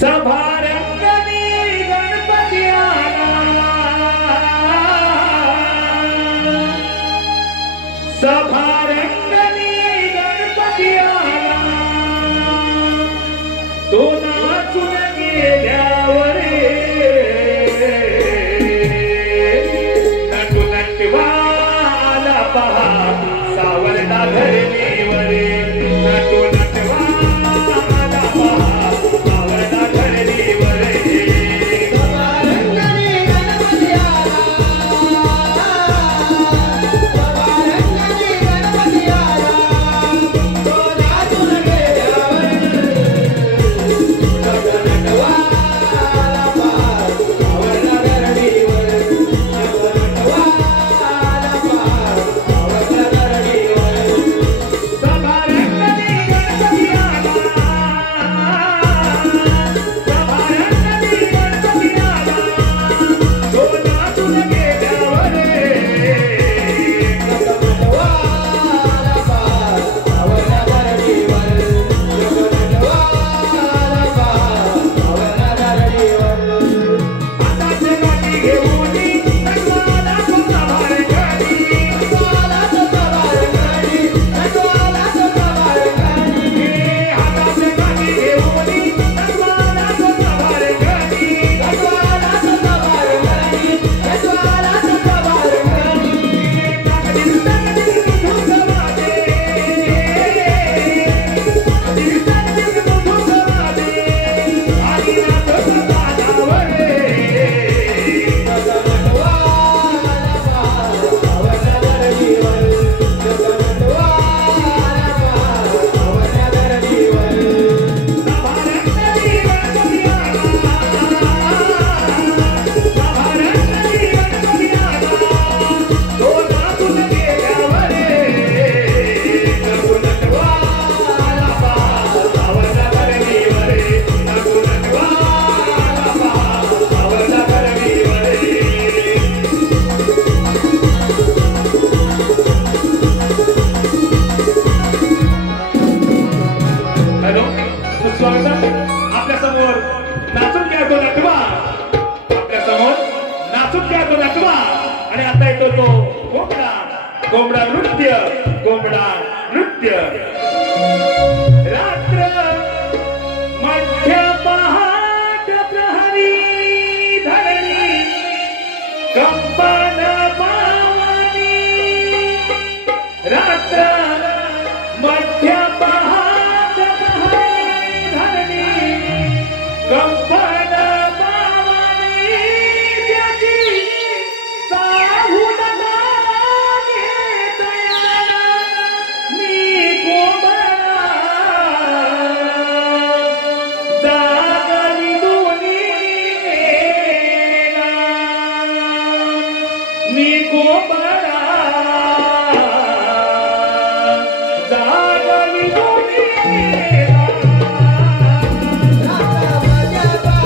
सभारंगणी गणपती आला सभारंगणी गणपती आला तो नाचून गेल्यावर नटू नटवाला पहा सावरला धरणीवर नटू नटवाला पहा सावरला धरणीवर सभारंगणी गणपती आला सभारंगणी गणपती आला तो नाचून गेल्यावर नटवाला पहा सावरला धरणीवर नटवाला पहा सावरला धरणीवर सभारंगणी गणपती आला सभारंगणी गणपती आला तो नाचून गेल्यावर नटवाला पहा सावरला धरणीवर नटवाला पहा सावरला धरणीवर हाताचे गाठी घेऊन नटवाला तो सभारंगणी नटवाला तो सभारंगणी नटवाला तो सभारंगणी हाताचे गाठी घेऊन नटवाला तो सभारंगणी नटवाला तो सभारंगणी नटवाला तो सभारंगणी नटवाला पहा सावरला धरणीवर नटवाला पहा सावरला धरणीवर हॅलो स्वागत आपल्या समोर नाचून घ्या तो नटवा आपल्या समोर नाचून घ्या तो नटवा आणि आता येतो तो कोंबडा कोंबडा नृत्य कोंबडा नृत्य रात्र मध्य पहाट प्रहरी धरणी कंपन पावनी रात्र मध्य पहाट प्रहरी धरणी कंपन पावनी त्याची साहून मी कोंबडा जागली दोन्ही मी कोंबडा जागली दोन्ही रात्र मध्य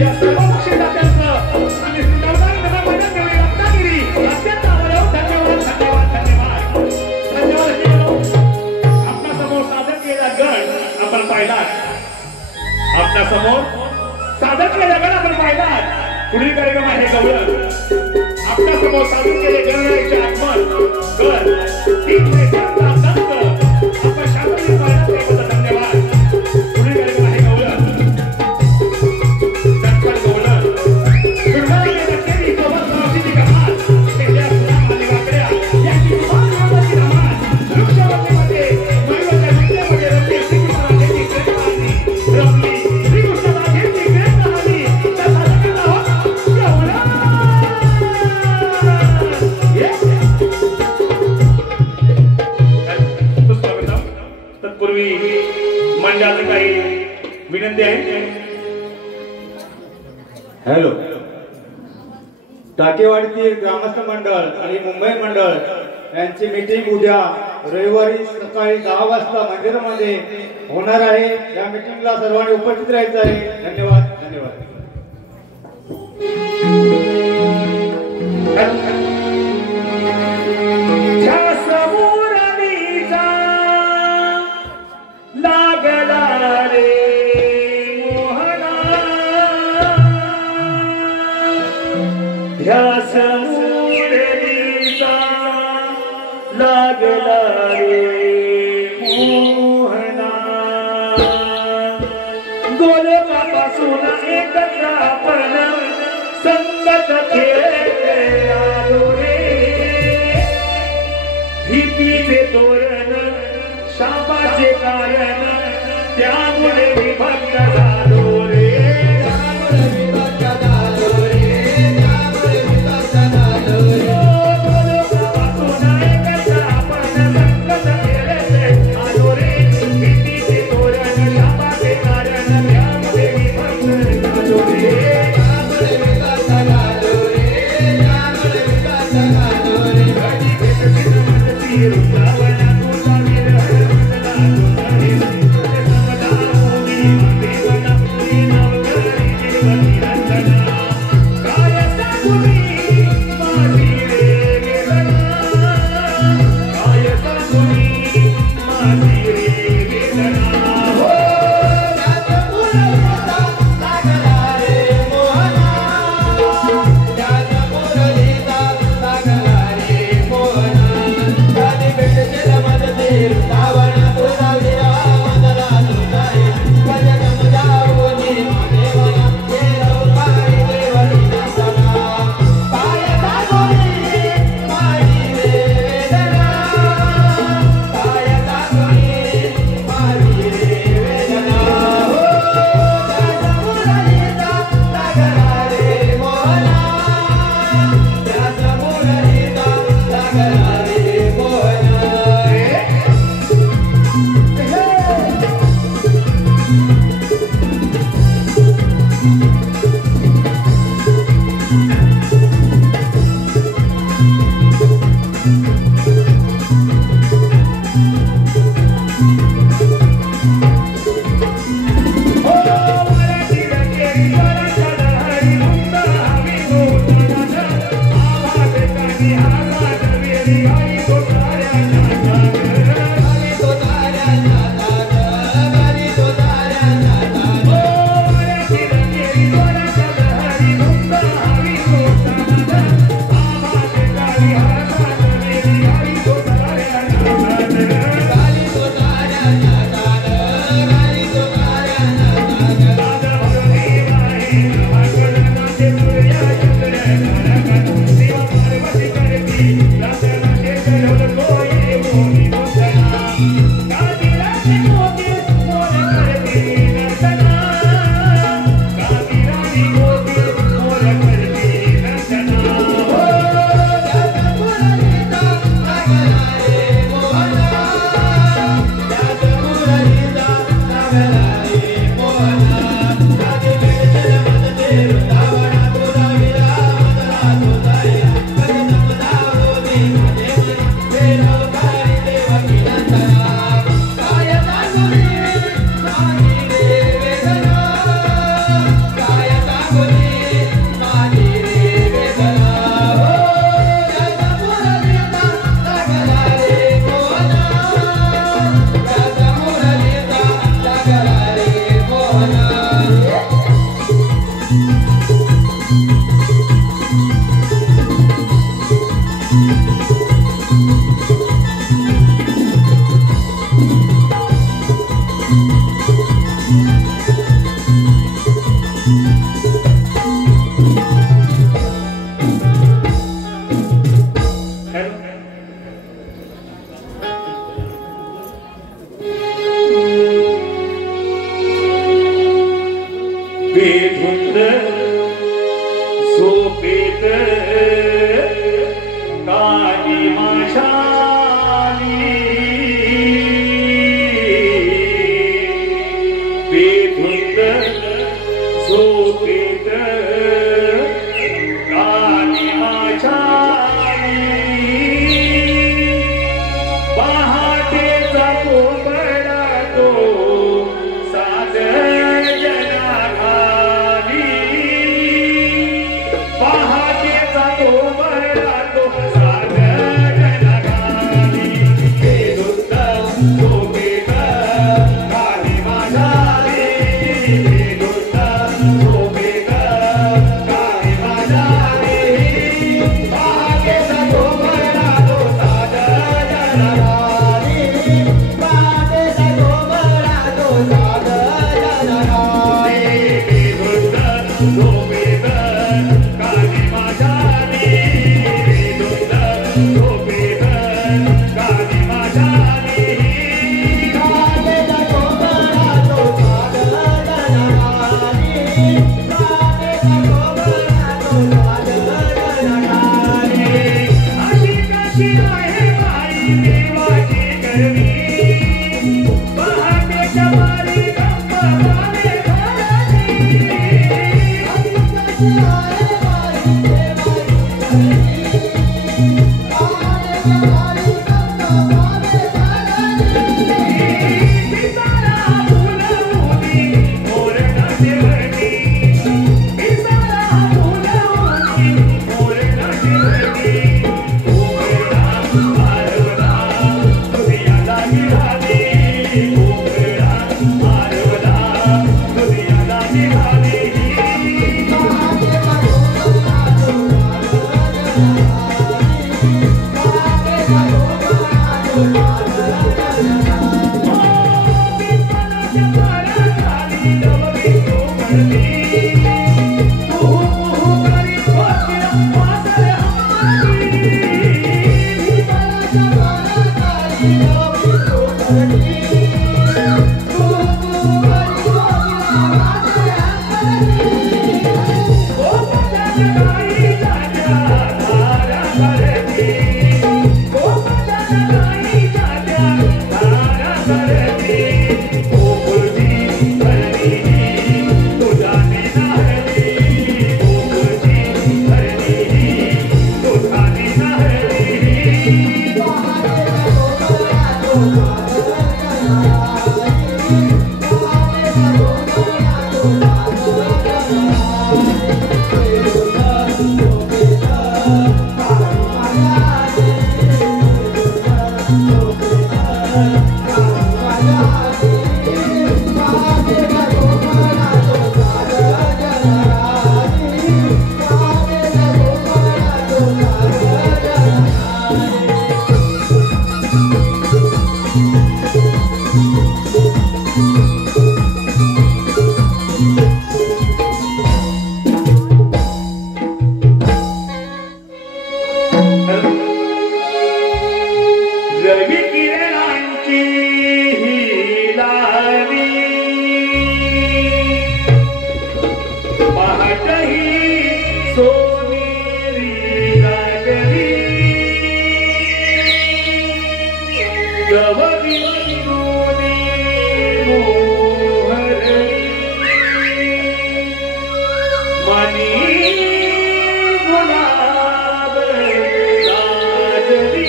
या सर्व बक्षिसात्यांचं आणि नवनार नवमंडळ देवी रत्नागिरी अत्यंत आवडलं. धन्यवाद धन्यवाद धन्यवाद धन्यवाद. आपल्या समोर सादर केलेला गण आपण पाहिला. आपल्या समोर सादर केलेला गण आपण पाहिला. पुढील कार्यक्रम आहे गवळण. आपल्या समोर सादर केले गणरायाचे आगमन गण 3 मेकरचा दंत आपण शास्त्रीय पाहिला. त्याबद्दल धन्यवाद. पुढील कार्यक्रम आहे गवळण. दंतपाल गवळण सुरवातीला रचलेली सोबत मावशीची कमाल तेल्या सुनाम आणि वाकड्या यांची महाराजाची धमाल. वृक्षवल्लीमध्ये मयूराच्या विद्येमध्ये रमली श्रीकृष्णाची प्रेमकहाणी रमली श्रीकृष्णाची प्रेमकहाणी. त्या साधकांना होत गवळण. तत्पूर्वी मंडळाचं काही विनंती आहे. हॅलो, टाकेवाडीतील ग्रामस्थ मंडळ आणि मुंबई मंडळ यांची मीटिंग उद्या रविवारी सकाळी 10 वाजता मंदिरामध्ये होणार आहे. या मीटिंगला सर्वांनी उपस्थित राहायचं आहे. धन्यवाद धन्यवाद. त्या समोरणीचा लागला रे मोहना. त्या समोरणीचा लागला रे मोहना. गोलोकापासून एकत्र आपण संगत खेळले आलो रे. भीतीचे तोरण शापाचे कारण त्यामुळे विभक्त झालो रे. त्यामुळे विभक्त झालो रे. त्यामुळे विभक्त झालो रे. गोलोकापासून एकत्र आपण संगत खेळले आलो रे. भीतीचे तोरण शापाचे कारण त्यामुळे विभक्त झालो रे. त्यामुळे विभक्त झालो रे. त्यामुळे विभक्त झालो रे. कधी भेटतील माझी वृंदावना तुझा विरह तुझला तुझा रे. समजा भूमी देवना तुझी नवकरी देवनी रंजना. काय सांगुनी माझी रे वेदना. काय सांगुनी माझी रे वेदना. हो त्याचा मुरलीचा लागला रे मोहना. त्याचा मुरलीचा लागला रे मोहना. कधी भेटशील मदती वृंदावन तुझा विरह मधला तुझा रे. बेधुंद झोपेत काली माशाली बेधुंद झोपेत काली माशाली पहाटेचा कोंबडा तो सादर जनाखाली पहाटेचा कोंबडा तो सादर जनाखाली बेधुंद झोपेत काली माशाली बेधुंद झोपेत काली माशाली पहाटेचा कोंबडा तो सादर जनाखाली पहाटेचा कोंबडा तो सादर जनाखाली बेधुंद झोपेत काली माशाली बेधुंद झोपेत काली माशाली पहाटेचा कोंबडा तो सादर जनाखाली पहाटेचा कोंबडा तो सादर जनाखाली अशी कशी आहे बाई देवाची करणी पहाटेच्या वारी गप्पा मारे घराची अशी कशी आहे बाई देवाची करणी पहाटेच्या वारी गप्पा मारे घराची पिसारा फुलवली मोरणाची वर्णी पिसारा फुलवली मोरणाची वर्णी उघडा आरवला दुनियाला निघाली उघडा आरवला दुनियाला निघाली पहाटेचा कोंबडा तो पहाटेचा कोंबडा तो पिंपळाच्या पानाखाली गवळी कोंबडली कुहू करी बसल्या वासरे हमाली पिंपळाच्या पानाखाली गवळी कोंबडली कुहू करी बसल्या वासरे हमाली गोपाळाच्या गाईच्या धारा करती गोपाळाच्या गाईच्या धारा करती गोकुळची धरणी तुझ्याने नाहली गोकुळची धरणी तुझ्याने नाहली पहाटेचा कोंबडा तो सादर जनाखाली पहाटेचा कोंबडा तो सादर जनाखाली बेधुंद झोपेत काली माशाली बेधुंद झोपेत काली माशाली पहाटेचा कोंबडा तो सादर जनाखाली पहाटेचा कोंबडा तो सादर रवी किरणांची ही लाली पहाटही सोनेरी लागली गवळी दोन्ही मोहरली मनी गुलाब लाजली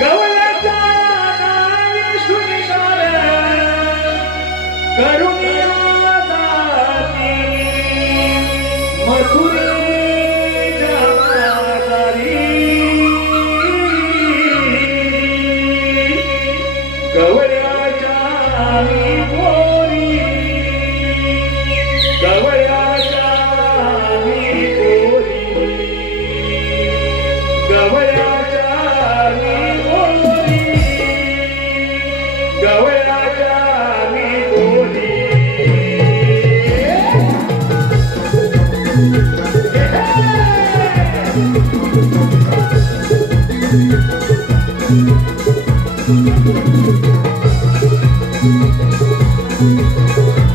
गवळ्याच्या नावी सुनिशार करुणिया जाती मथुरेच्या दारी गवळ्याच्या नावी गोरी गवळ्याच्या नावी गोरी गवळ्याच्या नावी गोरी गवळ्याच्या नावी गोरी Thank you.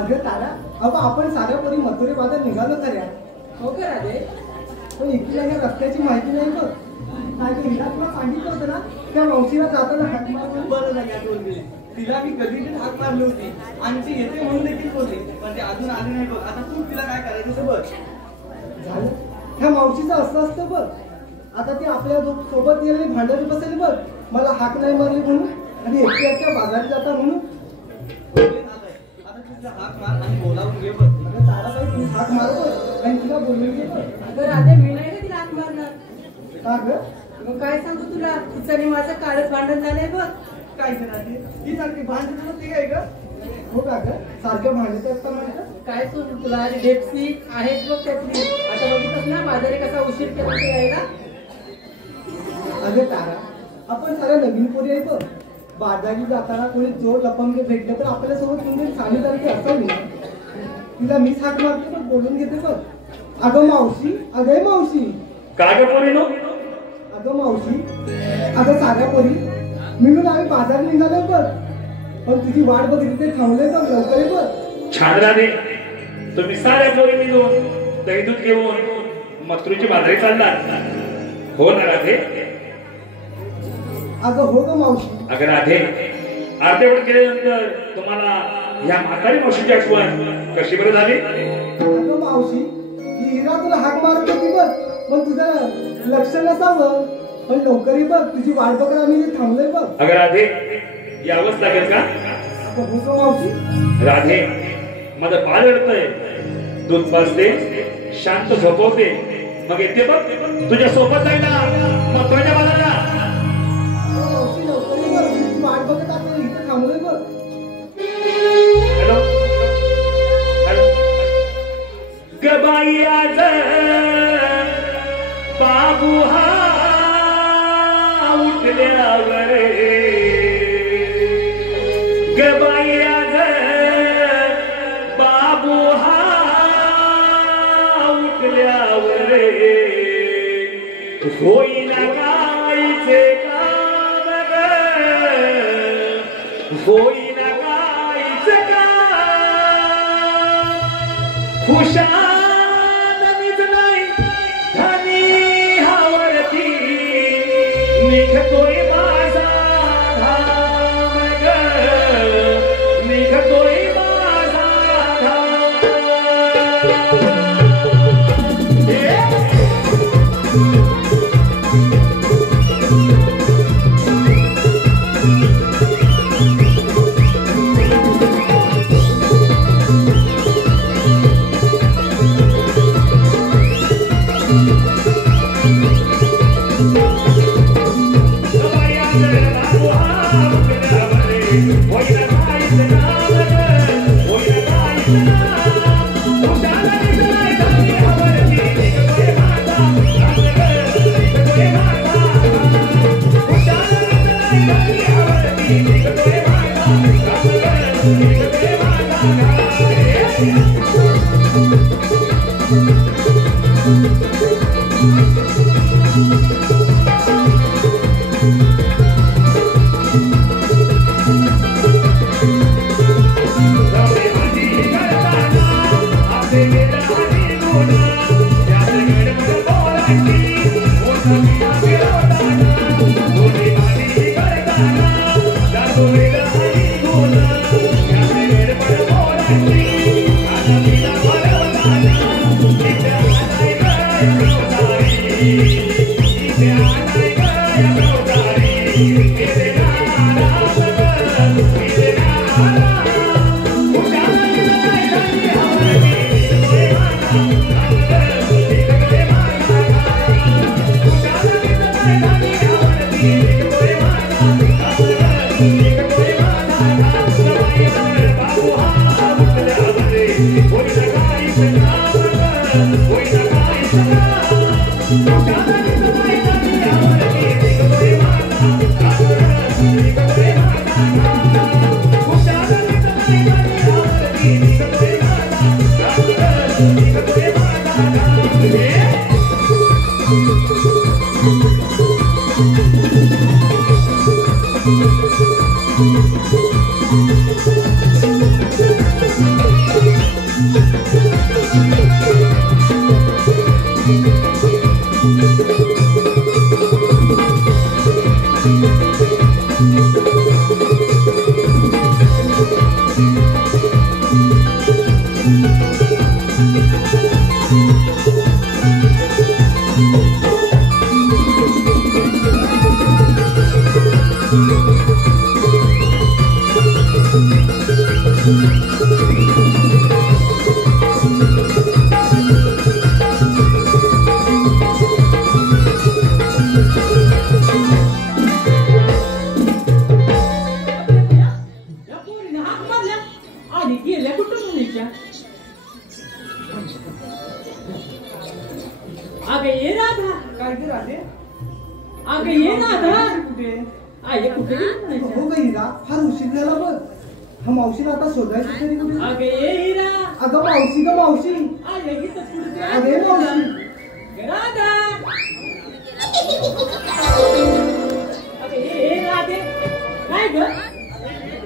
अगं तारा, अगं आपण साऱ्या पोरी मथुरे बाजार निघालो खऱ्या. हो का राधे? पण एकटीला या रस्त्याची माहिती नाही बघ. काय ते हिला तुला सांगितलं होतं ना, त्या वंशीला जाताना हाक मारून बरं झालं बोलली. तिला मी कधी हाक मारली होती आणि ती येते म्हणून देखील बोलली, पण ते अजून आले नाही बघ. आता तू तिला काय करायचं ते बघ. झालं ह्या मावशीचं असं असतं बघ. आता ती आपल्या सोबत गेलेली भांडण बसली बघ, मला हाक नाही मारली म्हणून आणि एकट्याच्या बाजारात जाता म्हणून. आता तिला हाक मार आणि बोलावून घे बघ. अगं ताराबाई, तुम्ही हाक मारतो आणि तिला बोलून घे बघ. अगं राधे, मी नाही का तिला हाक मारणार. का गं? मग काय सांगू तुला, तिचं आणि माझं कालच भांडण झालंय बघ. काय करायचे ही सांगते भांडण होती काय ग? हो का ग? सारखं भांडत असतं माझं. काय सांगू तुला, डेप्सी आहेच बघ त्यातली. आता बघितलंस ना बाजारी कसा उशीर केला ते यायला. अगं तारा, आपण साऱ्या नवीन पोरी आहे बघ. बाजारी जाताना कोणी चोर लपंगे भेटलं तर आपल्यासोबत कोणी सामीदारी असावी. तिला मीच हाक मारते पण बोलून घेते बघ. अगं मावशी, अगं मावशी. काय ग पोरीनो? अगं मावशी, अगं साऱ्या पोरी मिळून आम्ही बाजार निघालो बघ. पण तुझी वाट बघ तिथे थांबले बघ, लवकर ये बघ. छान राधे, तुम्ही साऱ्या पोरी मिळून दही दूध घेऊन मथुरीची बाजारी चालणार हो ना राधे? अगं हो ग मावशी. अगं राधे, अर्धवट केल्यानंतर तुम्हाला या म्हातारी मावशीची आठवण कशी बरं झाली? अगं मावशी, ही हिरा तुला हाक मारत होती बघ, पण तुझं लक्ष नसावं. पण लवकर ये बघ, तुझी वाट बघत आम्ही इथे थांबलोय बघ. अगं राधे, यावंच लागेल का? अगं हो ग मावशी. राधे, माझं बाळ रडतंय, दूध पाजते, शांत झोपवते, मग येते बघ तुझ्या सोबत जाईना मग तुझ्या बाळाला. मावशी लवकर ये बघ, तुझी वाट बघत आपण इथे थांबलोय बघ. Hello hello. गबाई आज बाबू हा उठल्यावर, गबाई आज बाबू हा उठल्यावर, होईना कायचे काम ग, होईना कायचे काम, खुशालनीच नाही धनी हावरती, निघतोय माझा धाम ग, निघतोय माझा धाम. उशीर झाला बघ. हा मावशीला आता शोधायचं तरी कुठे? अगे ये हिरा अगं मावशी ग मावशी. अरे इथं कुठे अरे मावशी. राधा अगे हे राधे काय ग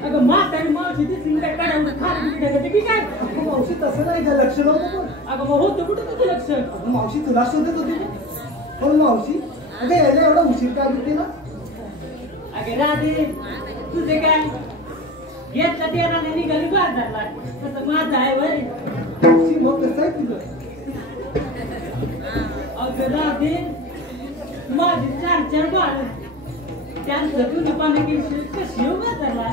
अगं म्हातारी मावशी दिसली काय काढून खाली की काय अगं मावशी तसं नाही का, लक्ष नव्हतं पण. अगं मग होतं कुठं तुझं लक्ष अगं मावशी तुला शोधत होती ना. पण मावशी अगं यायला एवढा उशीर का घेते ना? अगे राधे तुझे काय घेतला तेराने निघाली बाजारला तसं माझं आहे वय मावशी मग कसं आहे तुझं? अगं राधे माझी 4 बाळ त्यांचं तुझं पाणी केली कशी येऊ बाजारला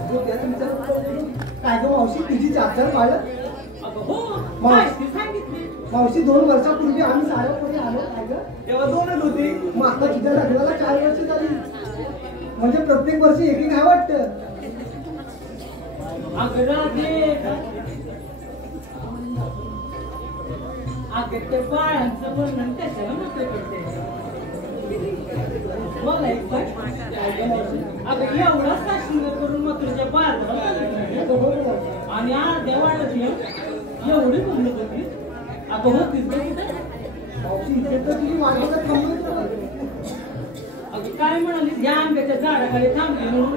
अगं त्यात विचारत होतो. काय गं मावशी तुझी 4 बाळं? अगं हो माहिती सांगितली मावशी 2 वर्षापूर्वी आम्ही साऱ्यापुढे आलो. काय गं तेव्हा 2च होते. मग आता तुझ्या लग्नाला 4 वर्ष झाली. म्हणजे प्रत्येक वर्षी एक काय वाटतं? अगं राधे अगं ते बाळांचं वर्णन कशाला नको करते मला एक बाळ अगं एवढा साशिंग करून मग तुझ्या बाळाला आणि अर्ध्या वाटत एवढी बोलत होती अगं होतीच कुठे मावशी इथे तर तुझी वाटत थांबत. अगं काय म्हणाली या आंब्याच्या झाडाखाली थांबली म्हणून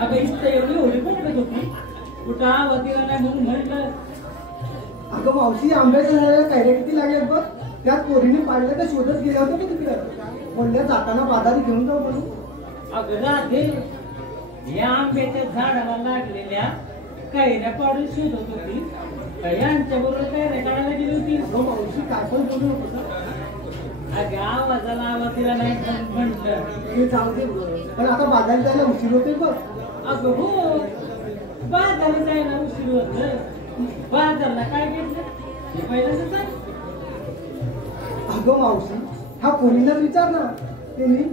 अगं इथं एवढी बोलत होती कुठं आवाज दिला नाही म्हणून म्हटलं अगं मावशी आंब्याच्या झाडाला कैऱ्या किती लागल्यात बघ. त्यात पोरीने पाडल्या तर शोधत गेल्या होत्या बघ तिकडे. म्हणल्या जाताना बाजारी घेऊन जाऊ म्हणून. अगं राधे या आंब्याच्या झाडाला लागलेल्या कैऱ्या पाडून शोधत होती यांच्या बरोबर कैऱ्या काढायला गेली होती. अगं मावशी काय पण बोलू नको का? अगं आवाजाला आवाज दिला नाही म्हटलं हे जाऊ दे. पण आता बाजारात जायला उशीर होते बघ. अगं हो बाजारला जायला उशीर होत बाजारला काय घेतलं हे पहिल्यांदा सांग. अगं मावशी हा पोरींनाच विचार ना. त्यांनी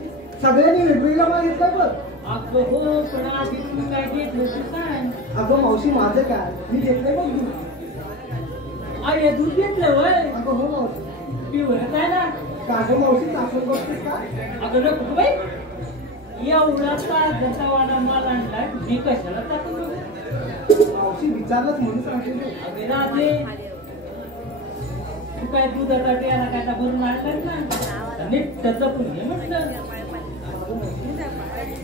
सगळ्यांनी वेगवेगळा माल घेतलाय बघ. अगं हो पण आधी तुम्ही काय घेतलं ते सांग. अगं मावशी माझं काय मी घेतलंय बघ दूध. अरे दूध घेतलं वय अगं हो मावशी. पिवळं काय ना का गं मावशी तासून बघतेस का? अगं नको बाई एवढा ताजा वाडा माल आणलाय मी कशाला टाकून बघू मावशी विचारलंच म्हणून सांगते मी. अगं राधे तू काय दुधाचा टेरा काय भरून आणलास ना नीट जपून घे म्हटलं.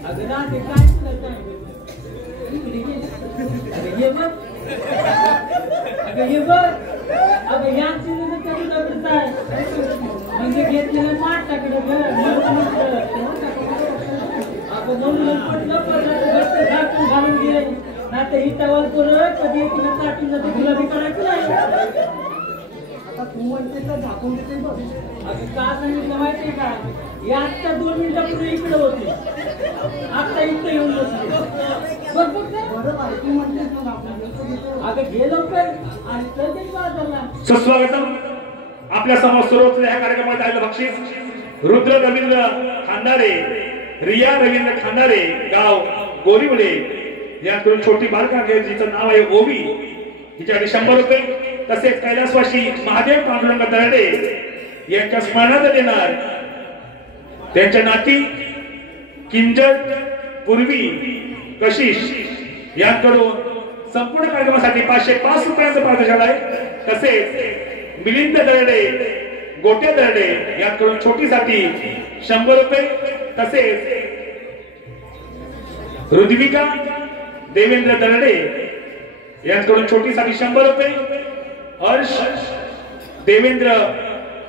अगं राधे काय तुला सांगू इकडे घे. अगं ये बघ अगं ये बघ अगं यांची म्हणजे घेतलेलं माठाकडे अगं म्हणून पटलं झाकून घालून गेले नाही तर ही तवाल परत कधी तिला काटून जाते तुला बी करायचं नाही. आता तू म्हणते तर झाकून देते बघ. अगं का सांगितलं माहितीये का ही आत्ता 2 मिनिटापूर्वी इकडे होती आता इथं येऊन बसली बघ बघ बरं बाई तू म्हणतेस मग आपण घेतो. अगं घे लवकर आणि चल ते बाजारला. सुस्वागतम. आपल्या समोर सर्वोच्च ह्या कार्यक्रमात आलेलं बक्षीस रुद्र रवींद्र खांदारे रिया रवींद्र खांदारे गाव गोरीवडे यांकडून छोटी बालका जिचं नाव आहे ओवी हिच्याकडे 100 रुपये तसेच कैलासवासी महादेव पांडुरंग दर्डे यांच्या स्मरणार्थ देणार त्यांच्या नाती किंजल पूर्वी कशिश यांकडून संपूर्ण कार्यक्रमासाठी 505 रुपयांचा पारितोषिक आहे. तसेच मिलिंद दर्डे गोट्या दर्डे यांकडून छोटीसाठी 100 रुपये तसेच रुद्विका देवेंद्र दर्डे यांकडून छोटीसाठी 100 रुपये हर्ष देवेंद्र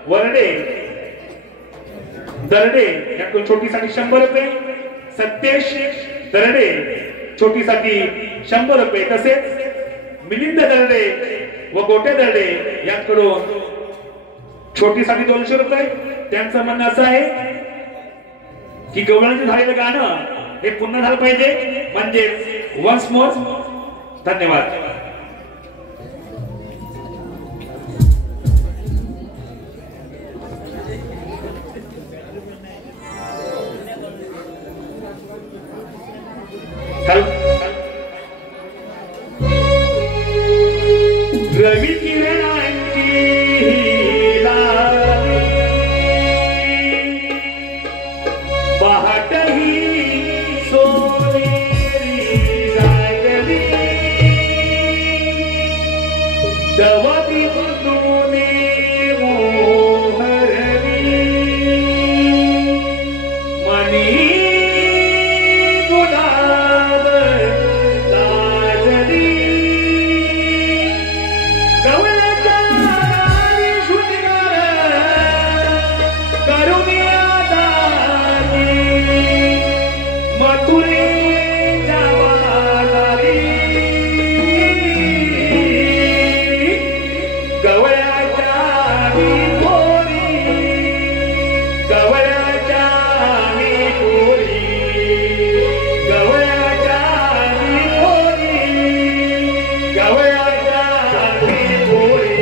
वरडे दर्डे यांकडून छोटीसाठी 100 रुपये सतेश दर्डे छोटीसाठी 100 रुपये तसेच मिलिंद दर्डे व गोट्या दर्डे यांकडून छोटीसाठी 200 रुपये. त्यांचं म्हणणं असं आहे की गवळणीचं झालेलं गाणं हे पुन्हा झालं पाहिजे म्हणजे वन्स मोर. धन्यवाद. रवि किरणांची लाली पहाटही मथुरेच्या बाजारी गवळ्याच्या पोरी गवळ्याच्या पोरी गवळ्याच्या पोरी गवळ्याच्या पोरी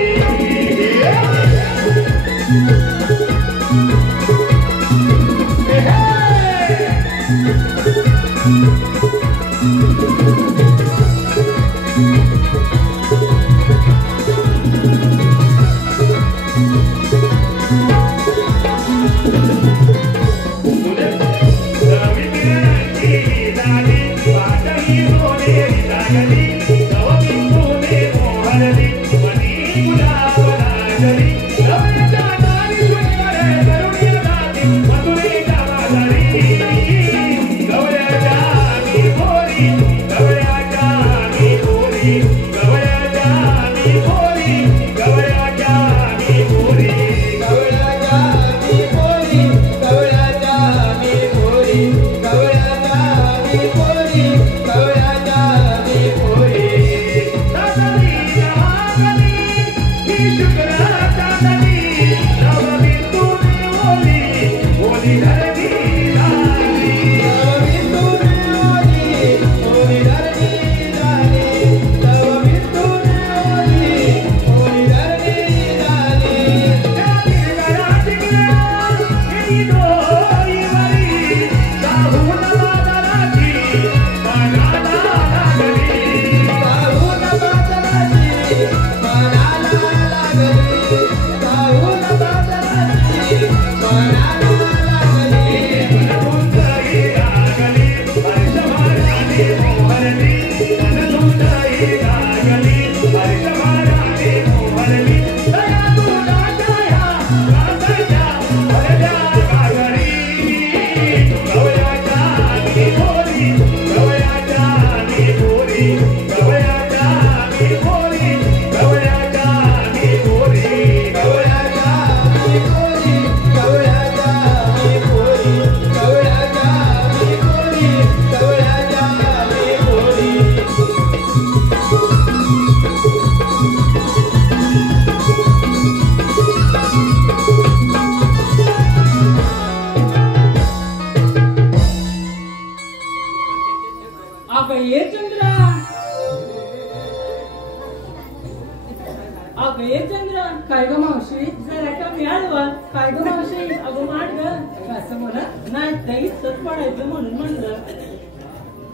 काय ग मावशी जरा कमी आडवा काय ग मावशी अगं माठ ग असं म्हणा नाही दही सत पडायचं म्हणून म्हणलं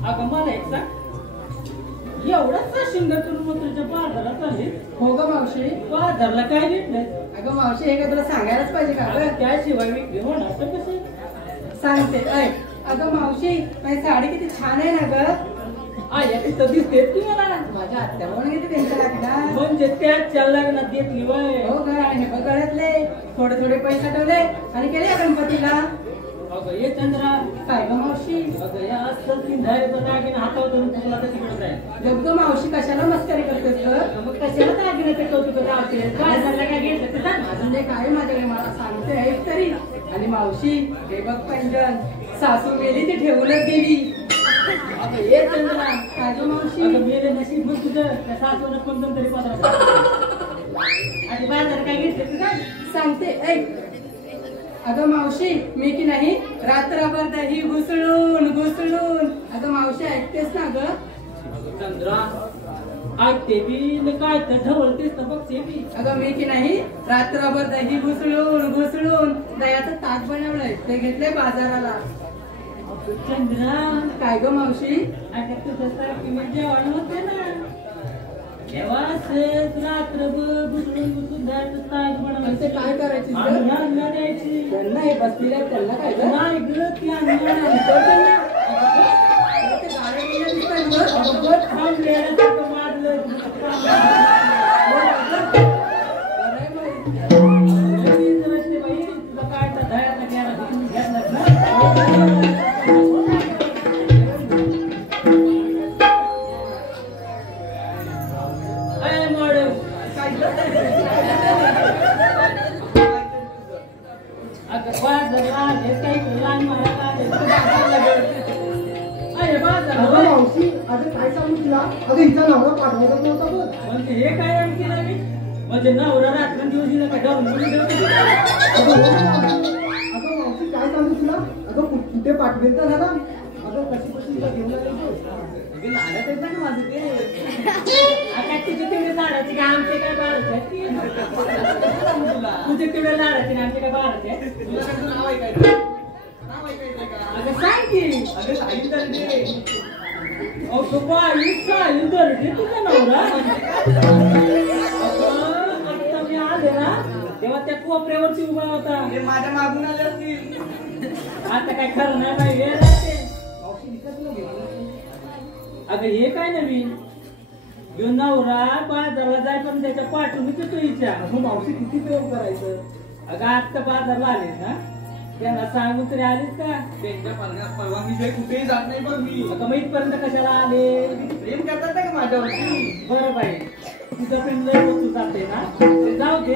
अगं मला एक सांग एवढाच शिंगर करून मग तुझ्या बाजारात आली हो ग मावशी बाजारला काय घेतलंय अगं मावशी हे का तुला सांगायलाच पाहिजे का अगं त्याशिवाय विक्री होणार तर कसे सांगते ऐक अगं मावशी माझी साडी किती छान आहे ना ग आया तिथं दिसतेच की मला माझ्या आत्या म्हणून किती त्यांच्या लागणार म्हणजे त्याच चार लग्नात घेतली वय हो ग आणि हे बघ गळ्यातले थोडे थोडे पैसे ठेवले आणि केले या गणपतीला अगं ये चंद्रा काय ग मावशी अगं या असं सिंधायचं दागिने हातावर धरून तुला तर तिकडे जाय गप ग मावशी कशाला मस्करी करतेस ग मग कशाला दागिने ते कौतुक लावते काय झालं काय घेतलं ते सांग अजून एक आहे माझ्याकडे मला सांगते ऐक तरी आणि मावशी हे बघ पैंजण सासू मेली ती ठेवूनच गेली अगं ये चंद्रा काय ग मावशी अगं मेले नशीब मग तुझं त्या सासूला कोणतं तरी पत्र आणि बाजार काय घेतलं ते सांग सांगते ऐक अगं मावशी मी की नाही रात्रभर दही घुसळून घुसळून अगं मावशी ऐकतेस ना ग चंद्रा ऐकते बी न काय तर ढवळतेस तर बघते बी अगं मी की नाही रात्रभर दही घुसळून घुसळून दह्याचं ताक बनवलंय ते घेतलंय बाजाराला चंद्रा काय ग मावशी आता तुझं सारखी म्हणजे जेवण होते ना जेव्हा असंच रात्रभर घुसळून घुसून द्यायचं ताक पण बनवायचं ते काय करायची ग? आणि अन्ना द्यायची त्यांना हे बसलेलं आहे, त्यांना काय ग? नाही ग ती अन्ना त्यांना ते गाड्या बिड्या दिसतात ग. अगं थांबलेलं मारलं बरंय बाई. बाई तुला काय तर दह्याचा घ्यायला तुम्ही घेतलात ना अगं बाजारला आले काही लहान मारायला आले बाजार अगं होय. मावशी अगं काय सांगू तुला अगं हिचा नवरा पाठवायचा नव्हता बघ. म्हणजे हे काय आणखी नवीन म्हणजे नवरा रात्र दिवस दिला काय डाऊन अगं हो ना मावशी. अगं मावशी काय सांगू तुला अगं कुठे पाठवेल तर झाला अगं कशी हिला घेऊन आली बघ. लाडत आहेत ना माझं ते आता तुझे तेवढे लाडाचे काय आमचे काय बाळच आहे तुझे तेवढे लाडाचे आमचे काय बाळच आहे तुला कसं नाव ऐकायचं नाव ऐकायचं का अगं सांग की अगं साहिल तर दे अगं बाई साहिल दर्डे तुझा नवरा अगं आता मी आले ना तेव्हा त्या कोपऱ्यावरती उभा होता ते माझ्या मागून आले असतील आता काय खरं नाही बाई वेळ राहते मावशी हिचा तुला घेऊन अगं हे काय नवीन यो नवरा बाजारला जाय पण त्याच्या पाठवून येतो हिच्या अगं मावशी किती प्रेम करायचं. अगं आता बाजारला आलीस ना त्यांना सांगून तरी आलीस का त्यांच्या परवानगीशिवाय कुठेही जात नाही बघ मी अगं मग इथपर्यंत कशाला आले प्रेम करतात का माझ्यावरती बरं बाई तुझं पण लय तू जाते ना ते जाऊ दे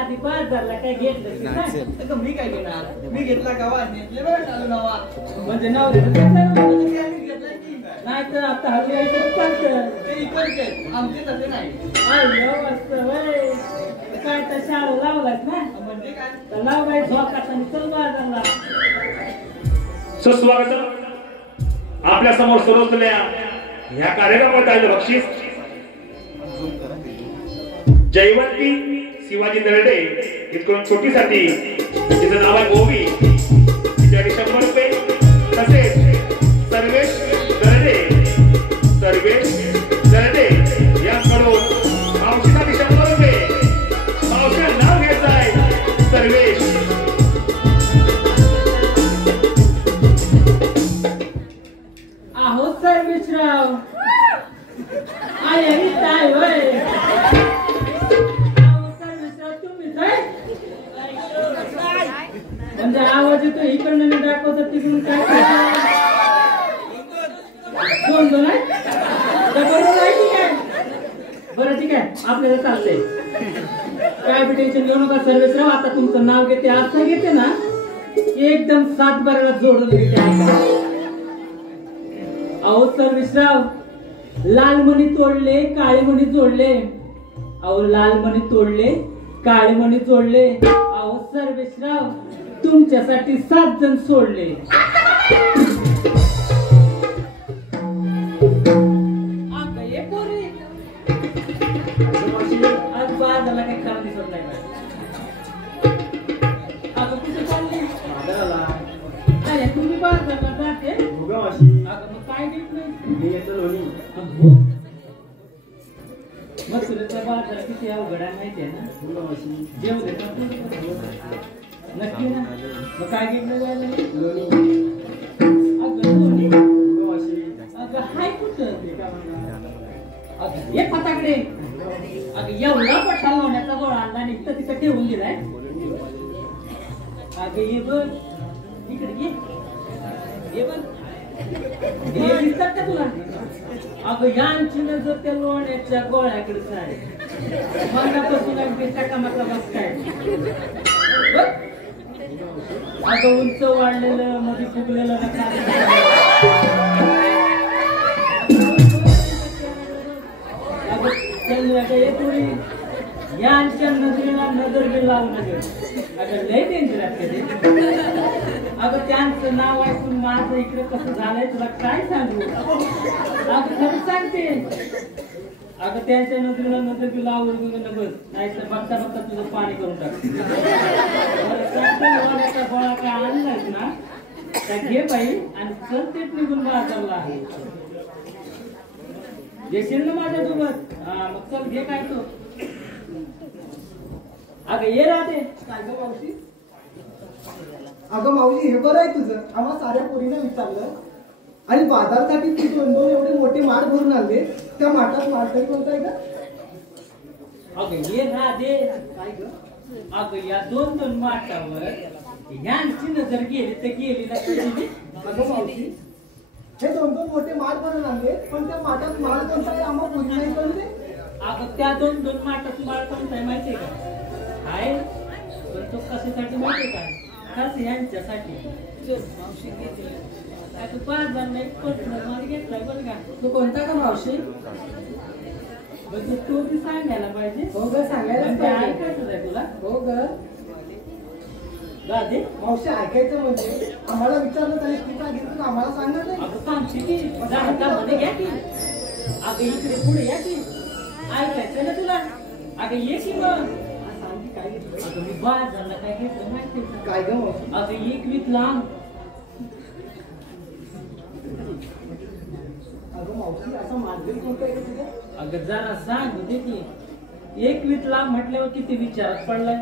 आधी बाजारला काय घेतलं नाही अगं मी काय घेणार मी घेतला गावात घेतले बरं चालू नावा म्हणजे नवऱ्याचं घेतलाय की नाही तर आता हल्ली ऐकत चालतं ते इकडचे आमचे तसे नाही अय्यो मस्त वय काय तर शाळा लावलात ना म्हणजे काय तर लाव बाई झोकात आणि चल बाजारला सुस्वागत आपल्या समोर सरोजलेल्या ह्या कार्यक्रमात आलेलं बक्षीस जयवंती शिवाजी दर्डे इतकडून छोटीसाठी तिचं नाव आहे ओवी तिच्याकडे 100 रुपये तसेच सर्वेश दर्डे यांकडून मावशीसाठी 100 रुपये मावशीला नाव घ्यायचं आहे सर्वेश आहो सर्वेशराव आय काय वय आहो सर्वेशराव तुम्ही काय म्हणजे आवाज येतो इकडनं नाही दाखवतात तिकडून काय दोन आहे बरोबर आहे ठीक आहे बरं ठीक आहे आपल्याला चालतंय काय बी टेन्शन घेऊ नका सर्वेशराव आता तुमचं नाव घेते असं घेते ना एकदम 7 बाराला जोडून घेते अहो सर्वेशराव लाल मणी तोडले काळे मणी जोडले अहो लाल मणी तोडले काळे मणी जोडले अहो सर्वेशराव तुमच्यासाठी 7 जण सोडले आज बाजारला काही खरं दिसत नाही अगं कुठे चालली अरे तुम्ही बाजारला जाते अगं मग काय घेत नाही मथुरेचा बाजार किती अवघड आहे माहितीये ना जेव देतात नक्की ना मग काय घेतलं जायला अगं लोणी अगं हाय कुठं अगं ये फटाकडे अगं एवढा पठ्ठा लावण्याचा गोळा आणला निघतं तिथं ठेवून दिलाय अगं ये बघ इकडे ये बघ हे दिसतात का तुला अगं यांची नजर त्या लोण्याच्या गोळ्याकडेच आहे मनापासून अगदी टकामका बसताय अगं उंच वाढलेलं मध्ये फुगलेलं थोडी यांच्या नजरेला नजर बी लावू नका अगं लय डेंजर असते अगं त्यांचं नाव ऐकून माझं इकडे कसं झालंय तुला काय सांगू अगं खरं सांगते अगं त्यांच्या नजरेला नजर बी लावू बस नाही तर बघता बघता तुझं पाणी करून टाक गोळा काय आणलायस ना त्या घे बाई आणि चल तेच निघून बाजारला येशील ना माझ्या सोबत हा मग चल घे काय तो अगं ये राहते काय गं मावशी अगं मावशी हे बरं आहे तुझं आम्हा साऱ्या पोरीनं विचारलं आणि बाजारसाठी ती 2 एवढे मोठे माठ भरून आणले त्या माठात माठही कोणता आहे का अगं ये राहते काय ग अगं या 2 माठावर यांची नजर गेली तर गेली ना अगं मावशी हे 2 मोठे माठ भरून आणले पण त्या माठात माल कोणता आहे आम्हा पोरी नाही कळले अगं त्या 2 माठात माल कोणता आहे माहितीये का आहे पण तो कशासाठी माहितीये का खास यांच्यासाठी तू 5 जण नाही 5 माल घे पण का तू कोणता का मावशी म्हणजे तू बी सांगायला पाहिजे हो ग सांगायलाच म्हणजे पाहिजे ऐकायचं आहे तुला हो ग दादे मावशी ऐकायचं म्हणजे आम्हाला विचारलं तरी तू काय घेतलं आम्हाला सांगणार नाही अगं सांगते की जाता मध्ये घ्या की अगं इकडे पुढे या की ऐकायचं ना तुला अगं ये की मग सांग की काय घेतलं अगं मी बाजारला काय घेतलं माहिती का काय ग मावशी अगं एक वीत लांब अगं मावशी असा मार्केट कोणता आहे का तुझ्या अगं जरा सांग होते की एक वीत लांब म्हटल्यावर किती विचारात पडलाय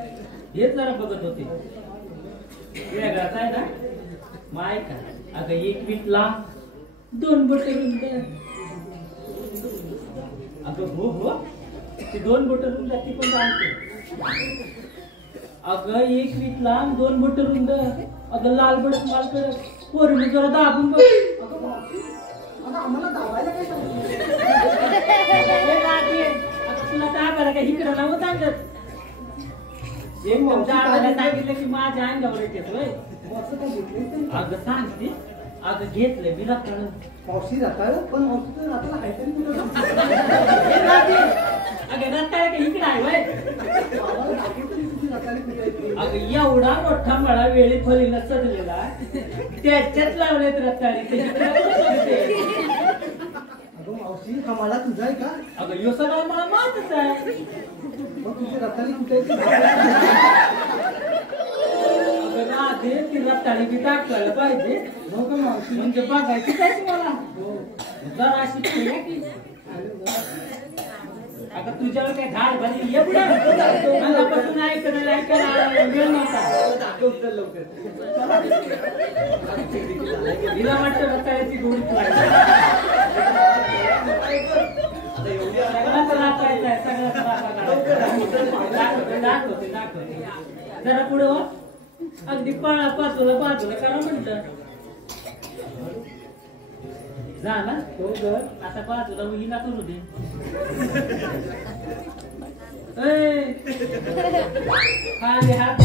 हे जरा बघत होते वेगळाच आहे ना मग ऐका अगं एक वीत लांब 2 बोट रुंद अगं हो ती 2 बोट रुंद ती पण जाणते अगं एक वीत लांब 2 बोट रुंद अगं लाल बडक माल कडक पोरीने जरा दाबून बघ अगं मावशी अगं आम्हाला दाबायला काय सांगितलं तुला काय बरं काय इकडं नव्हतं सांगत एक सांगितलं की माझ्या अंगावर येते होय असं काय घेतलं अगं सांगते अगं घेतलंय मी रताळ मावशी रताळ पण मावशी तर रताळा काहीतरी कुठं अगं रताळ का इकडे आहे होय आम्हाला दाखव तरी तुझी रताळी कुठे आहे ते. अगं एवढा मोठा मळा वेळेत फलीला सजलेला त्याच्यात लावलेत रताळी अगं मावशी हा मला तुझा आहे का अगं यो सगळा मला माहितच आहे मग तुझी रताळी कुठे आहे ते दाखव. अगं राधे ती रताळी बी दाखवायला पाहिजे हो का मावशी म्हणजे बघायची काय मला जरा अशी पुढे ये की अगं तुझ्यावर काय धाड भरली ये पुढे मनापासून ऐकायला वेळ नव्हता हिला वाटतं रताळ्याची गोडी दाखवते जरा पुढे हो अगदी बाजूला करा म्हणतं जा ना हो ग आता बाजूला हिला करू दे खाली हात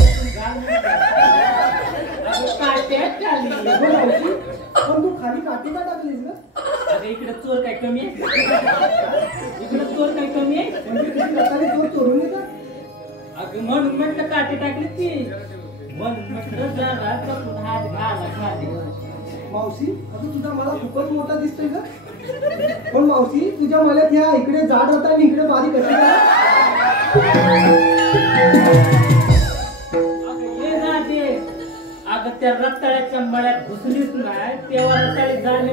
काट्यात खाली अगं मावशी पण तू खाली काठी का टाकलीस ना अगं इकडे चोर काय कमी आहे इकडे चोर काय कमी आहे म्हणजे तुझी रताळी चोर चोरून येतात अगं म्हणून म्हटलं काठी टाकली ती म्हणून म्हटलं जरा करून हात घाला खाली मावशी अगं तुझा मला खूपच मोठा दिसतोय का पण मावशी तुझ्या मल्यात ह्या इकडे जाड होता आणि इकडे बारीक असेल अगं ये ना ते अगं त्या रताळ्याच्या मळ्यात घुसलीच नाही तेव्हा रताळी झाले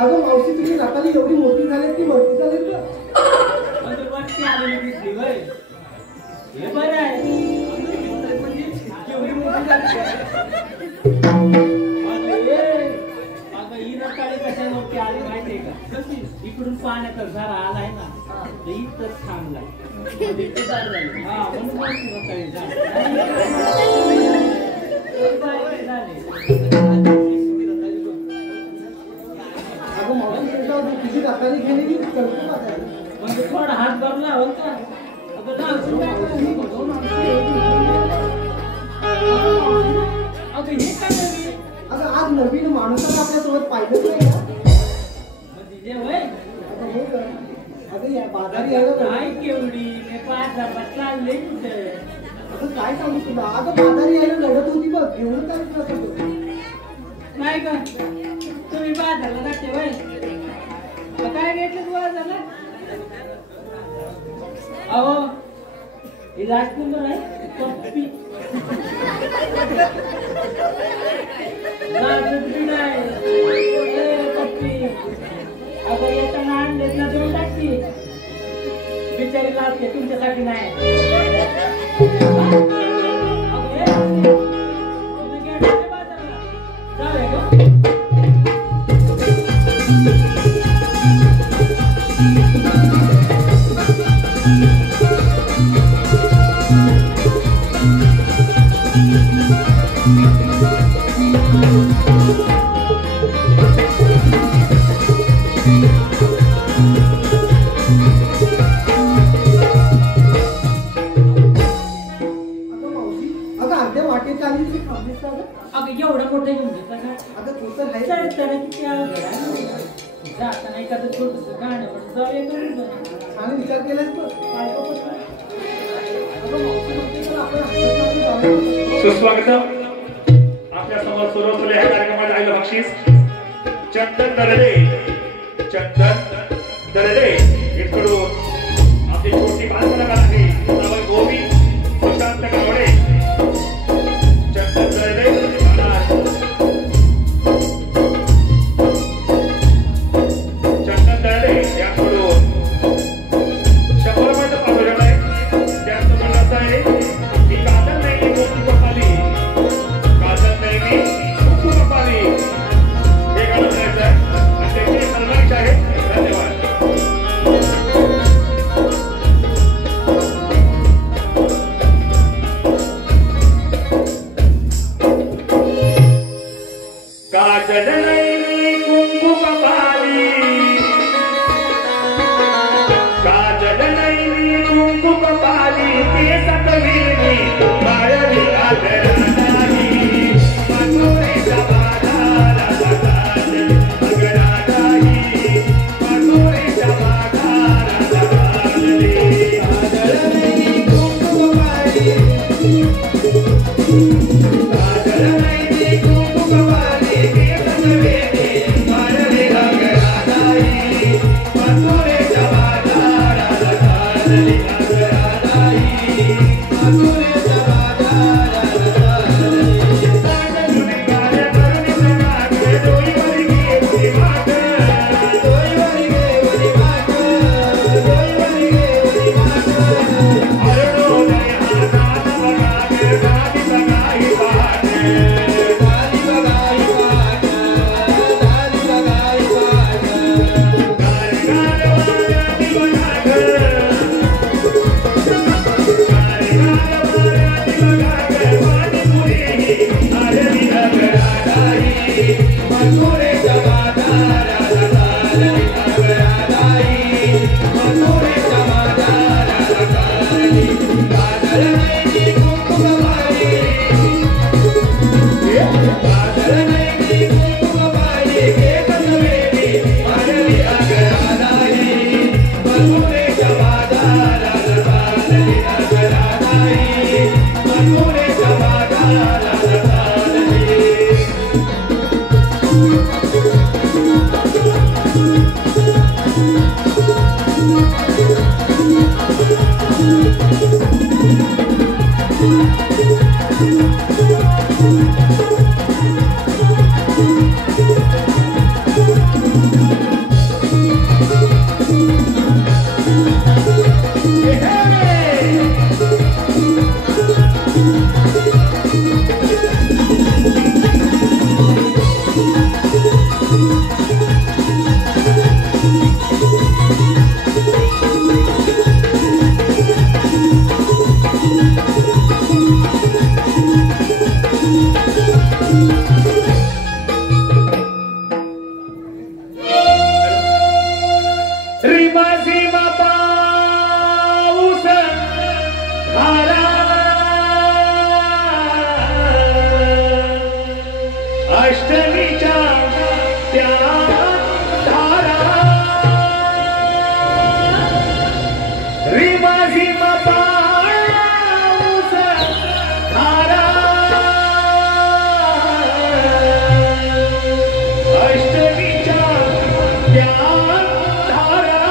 अगं मावशी तुझी रताळी एवढी मोठी झाली की वरती झाली का म्हणजे वरती आलेली दिसली होय हे बरं आहे केवढी मोठी झाली अगं ही रताळी कशा नव्हती आली माहितीये का कशी इकडून पाण्याचा झरा आलाय ना तर इथंच थांबलाय हा म्हणून वरती रताळी झाली अगं मावशी तुझी रताळी गेली की करतो का काय? म्हणजे थोडा हात भरला होता अगं लावून काय अगं हे काय झाली अगं आज नवीन माणूसाला आपल्यासोबत पाहिलंच नाही का म्हणजे जे होय अगं हो का? अगं या बाजारी यायला काय पाहिजे. केवढी मी 5,000 चालले कुठे अगं काय सांगू तुला अगं बाजारी यायला लढत होती बघ एवढं काय तुला सांगतो नाही का तुम्ही बाजारला जाते होय काय घेतलं तू बाजारला अहो ही राजकुंदर आहे पप्पी राजकुंदर नाही पप्पी अगं येताना आणलेत ना देऊन टाकती बिचारी लागते तुमच्यासाठी नाही अगं ये, तुम्ही गेले का बाजारला? जाऊया गं. अगं घाट अगं तू तर आहे चढताना किती अवघड आहे जाताना एखादं छोटंसं गाणं पण जाऊया करून बघ. छान विचार केलास बघ. अगं मावशी म्हणते तर आपण हसत जाऊया. सुस्वागतम. आपल्या समोर सुरू असलेल्या या कार्यक्रमात राहिलं बक्षीस चंदन दरडे इकडून आपली छोटी बालकलाकार आहे नाव आहे गोवी प्रशांत गावडे. चंदन दरडे याकडून 100 रुपयाचं पारितोषिक आहे. त्याचं म्हणणं असं आहे की काजल नाही मी कुंकू कपाली हे गाणं म्हणायचं आहे आणि त्याची फरमाईश आहे. धन्यवाद. काजल नाही मी कुंकू कपाली काजल नाही मी कुंकू कपाली केस कवीनी माळवी आदरा नाही मथुरेच्या बाजाराला काजल अगरा नाही मथुरेच्या बाजाराला काजली काजल नाही कुंकू कपाली काजल नाही कुंकू कपाली केस कवीनी माळवी आदरा नाही मथुरेच्या बाजाराला काजली अगरा नाही मथुरेच्या बाजाराला अष्टमीच्या त्या धारा रिमा झिमा पाऊस धारा अष्टमीच्या त्या धारा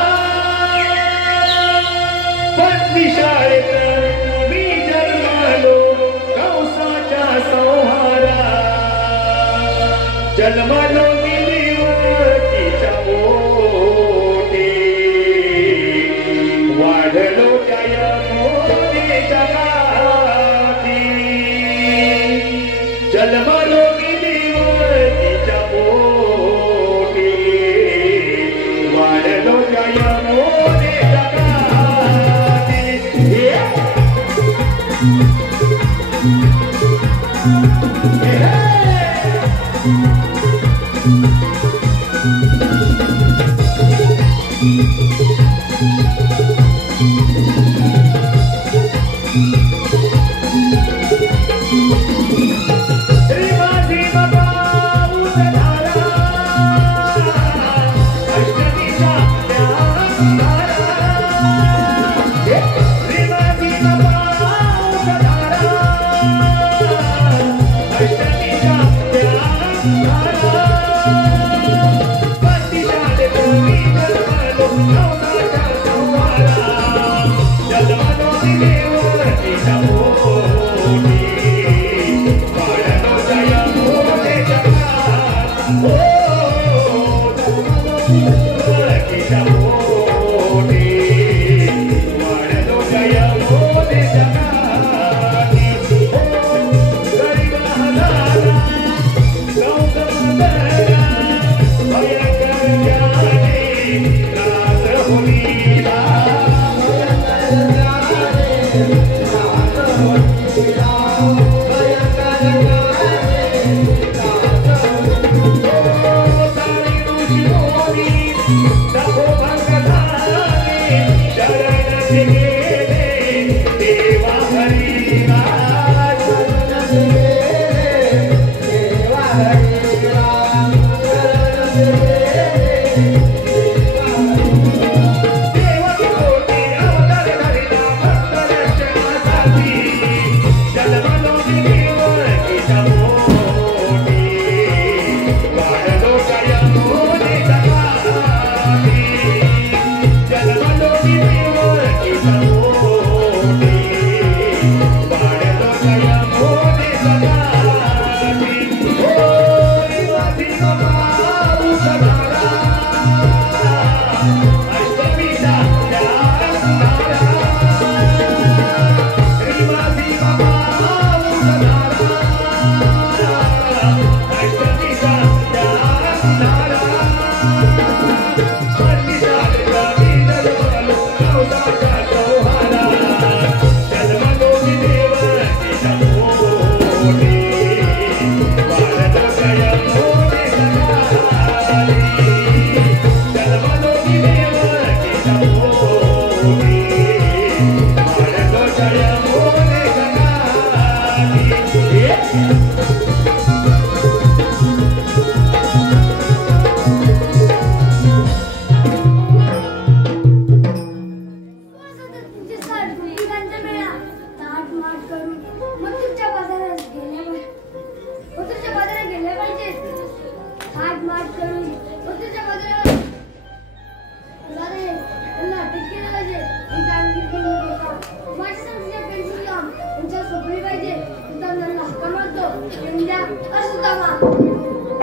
पण शाळेत मी जन्मलो कंसाच्या संहारा जन्मलो मी देवकीच्या पोटी वाढलो त्या यमुनेच्या काठी जन्मलो मी देवकीच्या पोटी वाढलो त्या यमुनेच्या काठी Rima, rima,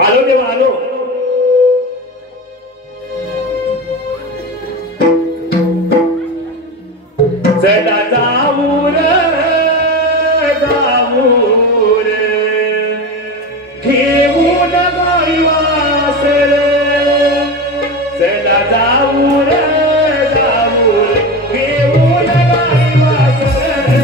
आलो देवा आलो. चला जाऊ रे घेऊन गाई वासर. चला जाऊ रे घेऊन गाई वासर.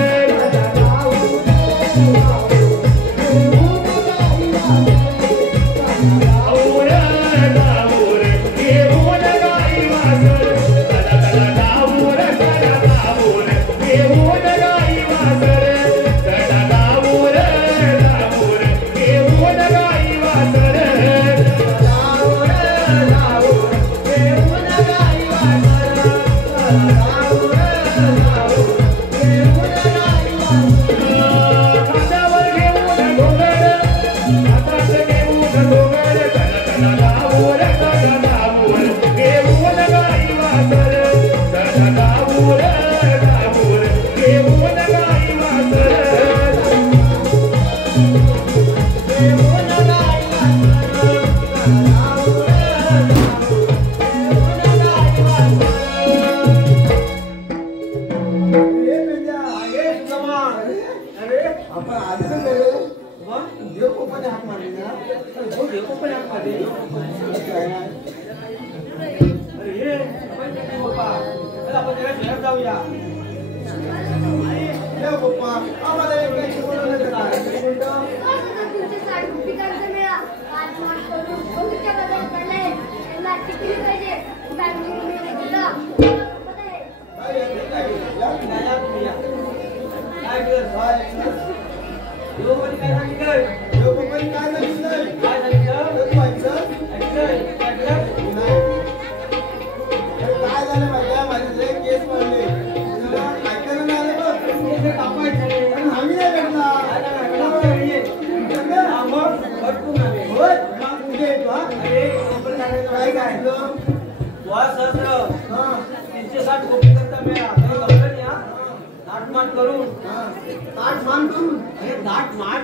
दाट माठ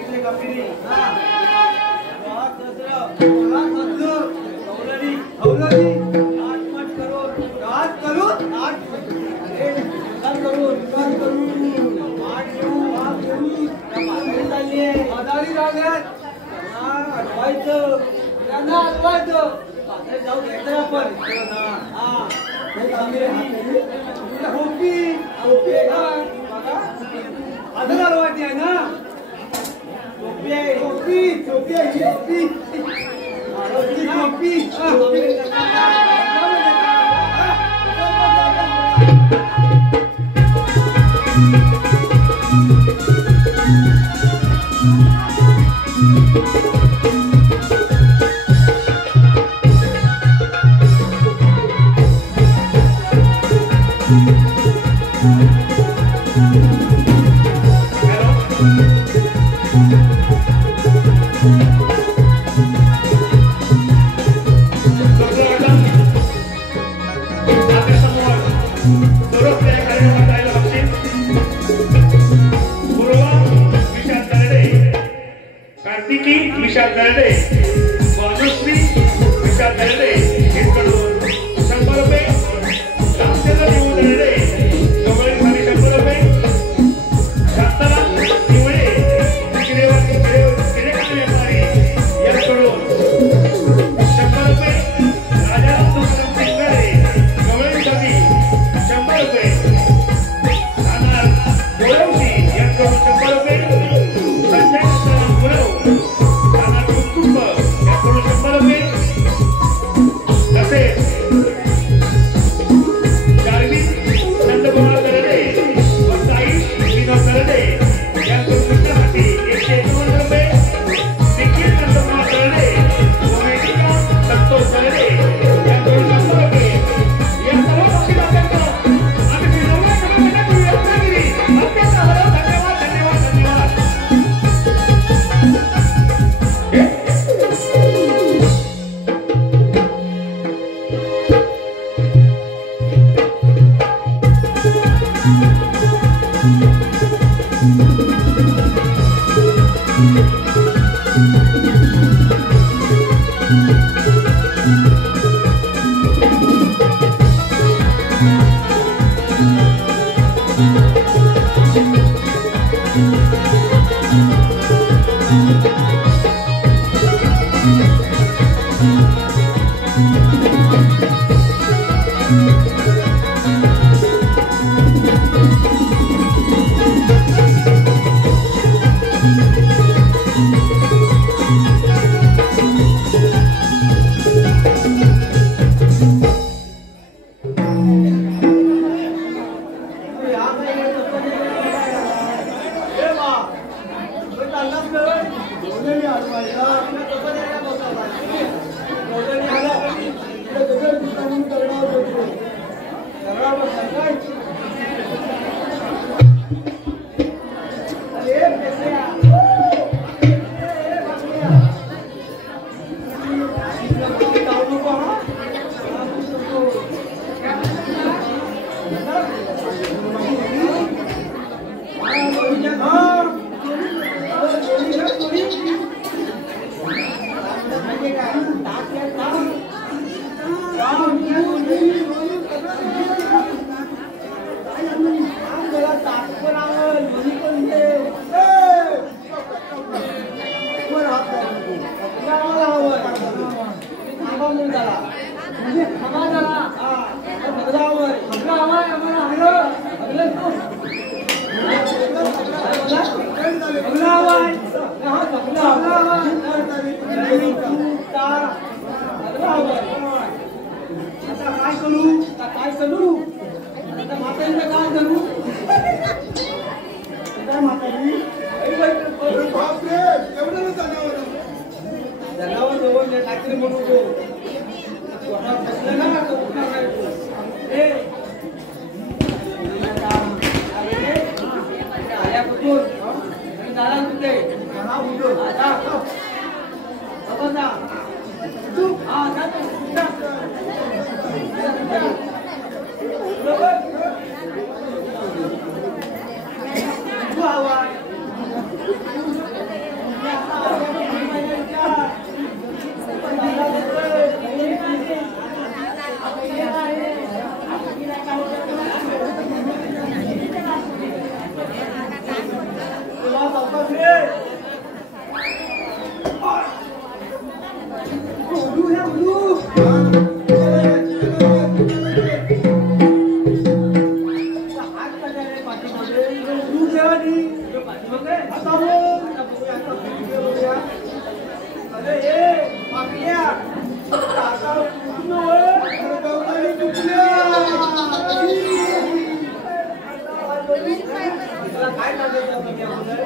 काय सांगायचं तुम्ही अगोदर?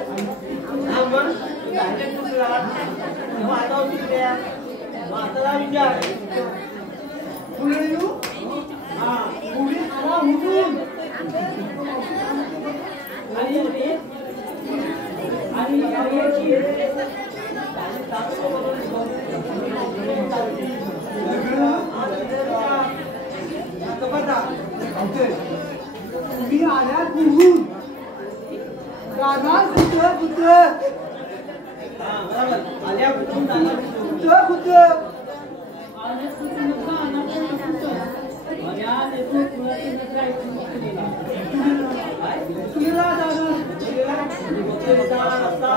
हा मग डायरेक्ट दुसरा तेव्हा आता होती त्या माताला विचार पुढे येऊ हा पुढे आला हुकूम आणि तुम्ही आल्या कुहून राधा कुत्र कुत्र आल्या कुठून जाणार कुत्र कुत्र तुला दादा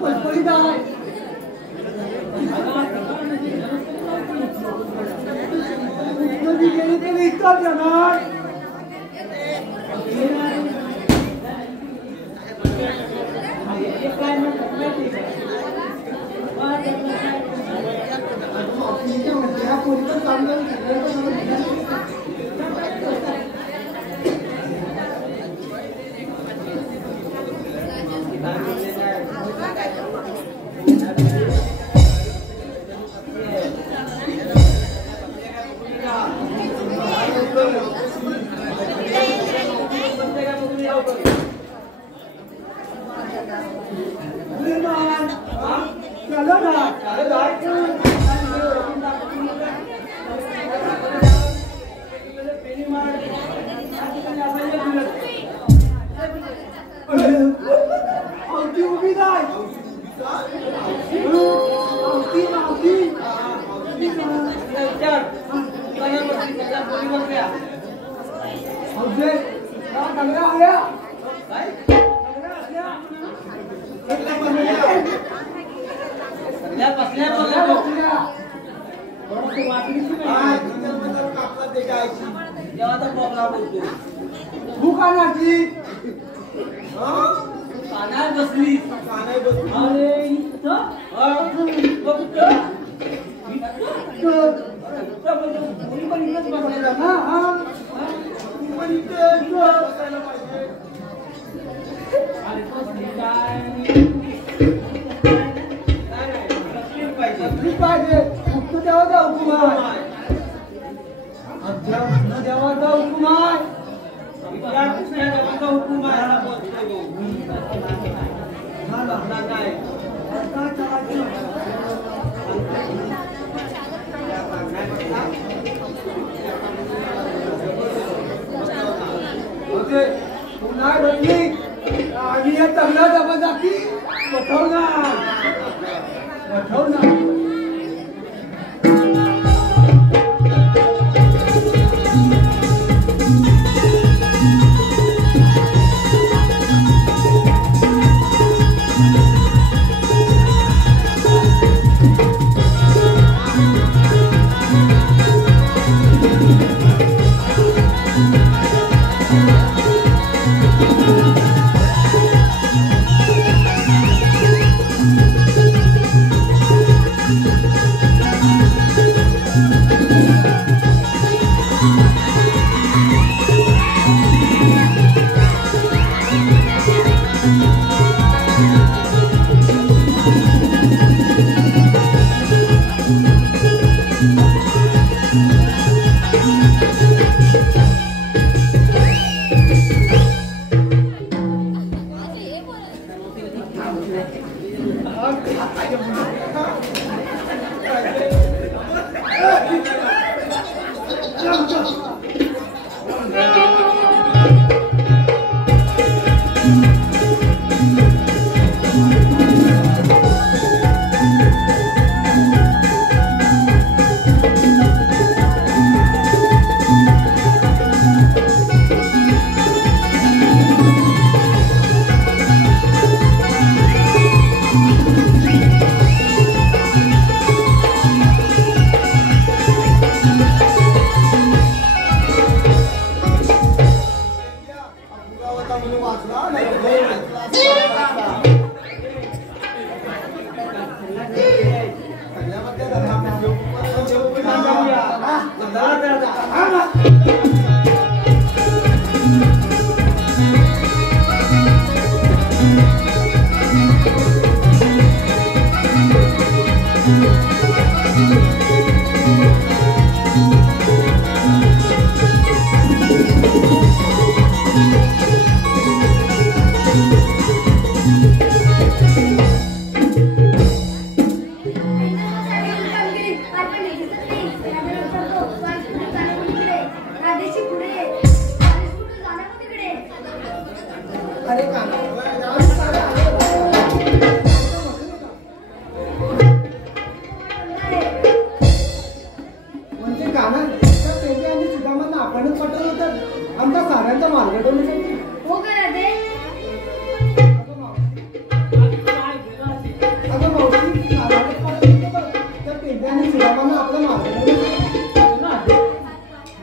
पडपडीत आहे कधी गेली तरी इतकं जाणार त्या पोरीचं चांगलं बसली अरे इथं राहणार त्या पेंडे आणि सुदामांना आपणच पाठवलं होतं आमच्या साऱ्यांचा मार्गदर्शनासाठी. हो का राधे? अगं मावशी साऱ्यांनाच पाठवलं होतं बघ. त्या पेंडे आणि सुदामांना आपलं मार्गदर्शन.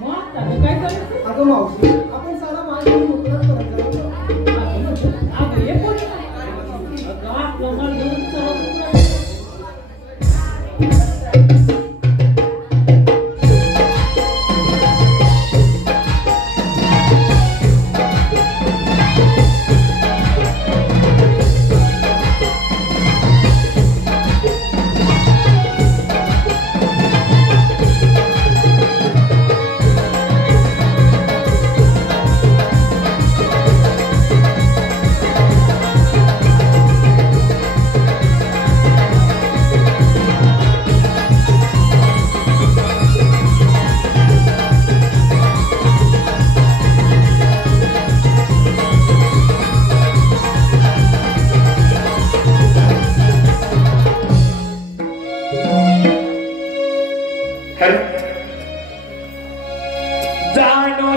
मग त्यानं काय करायचं? अगं मावशी आपण सारा माल घेऊन मोकळाच परत जाऊ. अगं ये कोणी? अगं आपला माल घेऊन सरळ जाणून